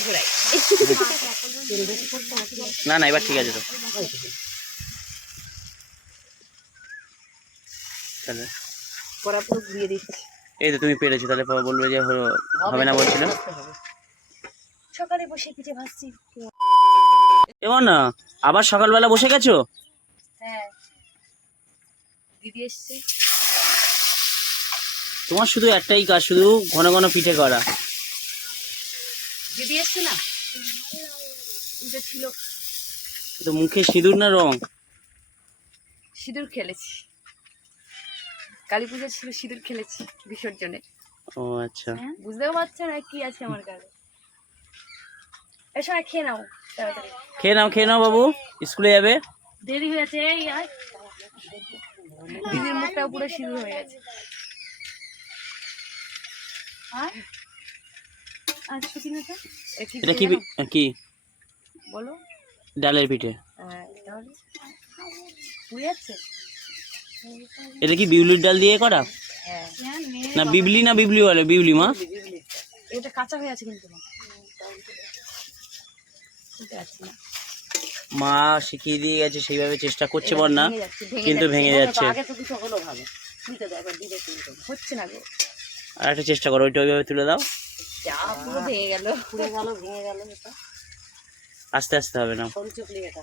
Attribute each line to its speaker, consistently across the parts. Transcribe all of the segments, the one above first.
Speaker 1: ঘোরাই।
Speaker 2: না না এবার ঠিক আছে তো। তাহলে।
Speaker 1: কড়া পুরো ঘুরিয়ে দিচ্ছি
Speaker 2: এই তো তুমি পেরেছ তাহলে বলবে যে হবে না বলছিল
Speaker 1: সকালে বসে পিঠে ভাজছি
Speaker 2: এমন আবার সকালবেলা বসে গেছো?
Speaker 1: হ্যাঁ। দিদি এসছে।
Speaker 2: তোমার শুধু একটাই কাজ শুধু ঘন ঘন পিঠে করা।
Speaker 1: দিদি এসছে না? ছিল।
Speaker 2: তো মুখে সিঁদুর না রং?
Speaker 1: সিঁদুর খেলেছি। কালী পুজো ছিল সিঁদুর খেলেছি বিসর্জনে।
Speaker 2: ও আচ্ছা।
Speaker 1: হ্যাঁ বুঝতেও পারছ না কি আছে আমার কাছে। এসো খেয়ে নাও তাড়াতাড়ি।
Speaker 2: খেয়ে নাও খেয়ে নাও বাবু স্কুলে যাবে?
Speaker 1: দেরি হয়েছে এই দিদির মুখটাও পুরো সিঁদুর হয়ে গেছে। আর?
Speaker 2: এটা কি? কি?
Speaker 1: বলো।
Speaker 2: ডালের পিঠে।
Speaker 1: হ্যাঁ
Speaker 2: এটা কি বিউলির ডাল দিয়ে করা?
Speaker 1: হ্যাঁ।
Speaker 2: না বিবলি না বিবলি বলে? বিবলি মা।
Speaker 1: এটা কাঁচা হয়ে আছে কিন্তু মা।
Speaker 2: শিখিয়ে দিয়ে গেছে সেইভাবে চেষ্টা করছে বল না কিন্তু ভেঙে যাচ্ছে। আর একটা চেষ্টা করো ওইটা ওইভাবে তুলে দাও।
Speaker 1: যা পুরো ভেঙে গেল। পুরো গেল ভেঙে গেল এটা।
Speaker 2: আস্তে আস্তে হবে না
Speaker 1: সরু এটা।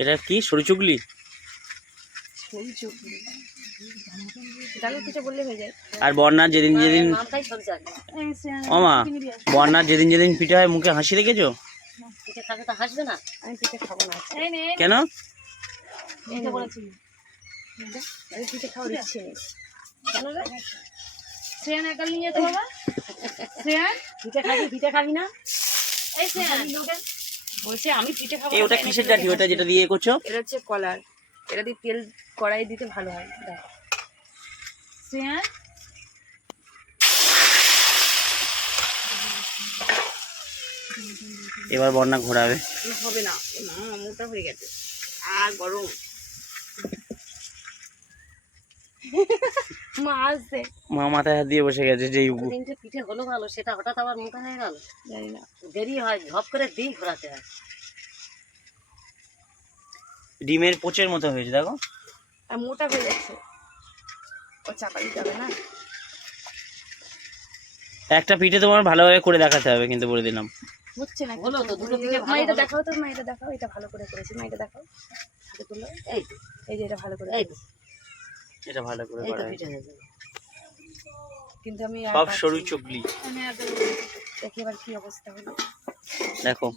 Speaker 2: এটা কি? সরু চুগলি
Speaker 1: সরু হয়ে
Speaker 2: আর বন্যার যেদিন যেদিন
Speaker 1: নামটাই সরু চাকরি
Speaker 2: ও মা বন্যার যেদিন যেদিন পিঠে হয় মুখে হাসি রেখেছো?
Speaker 1: পিঠে খাবে তো হাসবে না। আমি পিঠে খাব না। এই নে।
Speaker 2: কেন?
Speaker 1: পিঠে কেন রে? শ্রেয়ান একাল নিয়ে যেতে বাবা। শ্রেয়ান? পিঠে খাবি পিঠে খাবি না? এই শ্রেয়ান। বলছে আমি পিঠে খাব
Speaker 2: ওটা কিসের জাতি ওটা যেটা দিয়ে করছ?
Speaker 1: এটা হচ্ছে কলার। এটা দিয়ে তেল কড়াই দিতে ভালো হয়। দেখ শ্রেয়ান?
Speaker 2: এবার বন্যা ঘোরাবে।
Speaker 1: হবে না। মা মোটা হয়ে গেছে। আর গরম। মা আসছে
Speaker 2: মা মাথায় হাত দিয়ে বসে গেছে যেই
Speaker 3: দিনটা পিঠে হলো ভালো সেটা হঠাৎ আবার মোটা হয়ে গেল?
Speaker 1: জানি না।
Speaker 3: দেরি হয় ঝপ করে দিই ঘোরাতে হয়।
Speaker 2: ডিমের পোচের মতো হয়েছে দেখো।
Speaker 1: আর মোটা হয়ে যাচ্ছে ও না?
Speaker 2: একটা পিঠে তোমার ভালোভাবে করে দেখাতে হবে কিন্তু বলে দিলাম।
Speaker 1: হচ্ছে না
Speaker 3: হলো তো, দুটো পিঠে
Speaker 1: মা এটা দেখাও তো মা এটা দেখাও এটা ভালো করে করেছি। মা এটা দেখাও। এটা
Speaker 3: এই
Speaker 1: এই যে এটা ভালো করে
Speaker 3: এই।
Speaker 2: এটা ভালো করে করা
Speaker 3: হয়ে
Speaker 1: কিন্তু আমি
Speaker 2: সব সরু
Speaker 1: না।
Speaker 2: চুগলি
Speaker 1: দেখি এবার কি অবস্থা হলো।
Speaker 2: দেখো।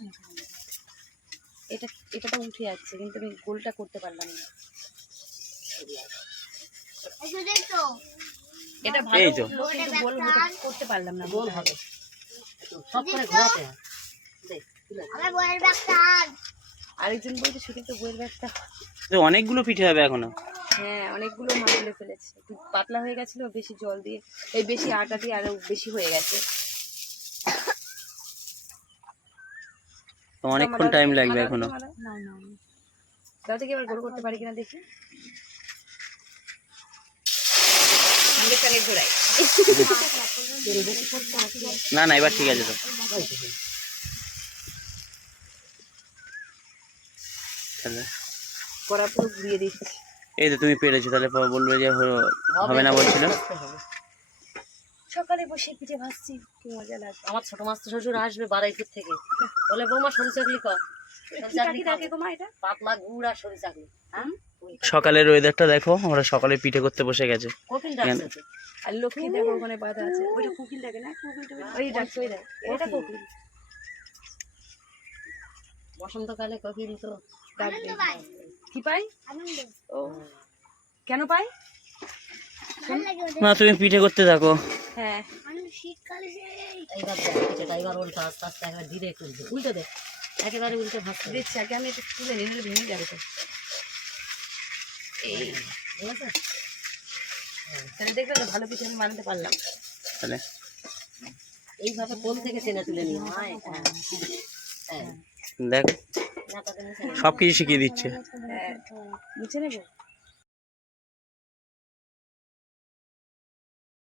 Speaker 1: এটা এটা তো উঠে যাচ্ছে কিন্তু আমি গোলটা করতে পারলাম না। এটা ভালো
Speaker 2: এই
Speaker 1: কিন্তু গোল করতে পারলাম না।
Speaker 3: গোল হবে। সব করে ঘোরাতে হয়।
Speaker 1: আরেকজন বলছে শুধু তো বইয়ের ব্যাগটা।
Speaker 2: তো অনেকগুলো পিঠে হবে এখনও।
Speaker 1: হ্যাঁ অনেকগুলো মা তুলে ফেলেছে। একটু পাতলা হয়ে গেছিল বেশি জল দিয়ে এই বেশি আটা দিয়ে আরও বেশি হয়ে গেছে।
Speaker 2: অনেকক্ষণ টাইম লাগবে এখনও।
Speaker 1: না না না। দাদা থেকে এবার গোল করতে পারি কিনা দেখি? ঘোরাই
Speaker 2: না না এবার ঠিক আছে তো।
Speaker 1: কড়া পুরো ঘুরিয়ে দিচ্ছি।
Speaker 2: এই তো তুমি পেরেছ তাহলে বলবে যে হবে না বলছিল?
Speaker 1: সকালে বসে পিঠে ভাজছি কি মজা লাগবে
Speaker 3: আমার ছোট মাস্টার শ্বশুর আসবে বারাইপুর থেকে। বলে বৌমা সরু চাকলি কর। পাতলা গুড় আর সরু চাকলি হ্যাঁ?
Speaker 2: সকালের ওয়েদারটা দেখো আমরা সকালে পিঠে করতে বসে গেছে।
Speaker 1: আর লক্ষ্মী দেখো ওখানে বাঁধা আছে। ওইটা কোকিল ডাকে না? ওই ডাকছে ওই এটা কোকিল।
Speaker 3: বসন্তকালে কোকিল তো
Speaker 1: কি পাই ও। কেন পাই
Speaker 2: না তুমি পিঠে করতে থাকো।
Speaker 1: হ্যাঁ।
Speaker 3: পিঠেটা এবার উল্টো আস্তে আস্তে একবার ধীরে উল্টে। দে। একেবারে উল্টে ভাজতে দে
Speaker 1: দেখছি আগে আমি একটু তুলে নিয়ে ভেঙে যাবে তো। এই। তাহলে দেখবে তো ভালো পিঠে আমি বানাতে পারলাম।
Speaker 2: তাহলে?
Speaker 3: এইভাবে কোল থেকে টেনে তুলে নিয়ে হয় হ্যাঁ। হ্যাঁ।
Speaker 2: দেখ। সব কিছু শিখিয়ে দিচ্ছে।
Speaker 1: হ্যাঁ।